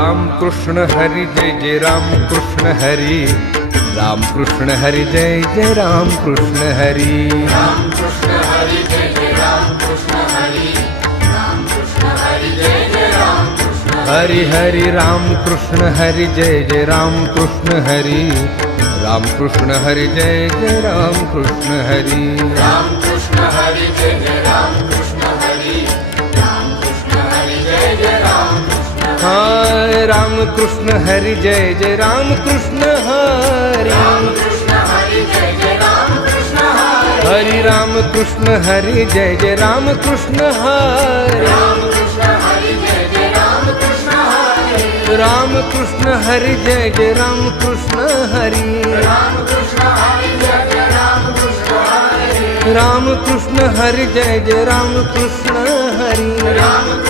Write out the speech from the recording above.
राम कृष्ण हरी जय जय राम कृष्ण हरी, राम कृष्ण हरी जय जय राम कृष्ण हरी, राम कृष्ण हरी जय जय राम कृष्ण हरी, राम कृष्ण हरी जय जय राम कृष्ण हरि हरि राम कृष्ण हरि जय जय राम कृष्ण हरि, राम कृष्ण हरि जय जय राम कृष्ण हरि, राम कृष्ण हरी जय जय राम कृष्ण हरी, राम कृष्ण हरी जय जय राम कृष्ण हाय राम कृष्ण हरि जय जय राम कृष्ण हरि, राम कृष्ण हरी जय जय राम कृष्ण हरी, हरि राम कृष्ण हरि जय जय राम कृष्ण हरि, राम कृष्ण हरी जय जय राम कृष्ण हरी, राम कृष्ण हरि जय जय राम कृष्ण हरि, राम कृष्ण हरी जय जय राम कृष्ण हरी, राम कृष्ण हरि जय जय राम कृष्ण हरि। राम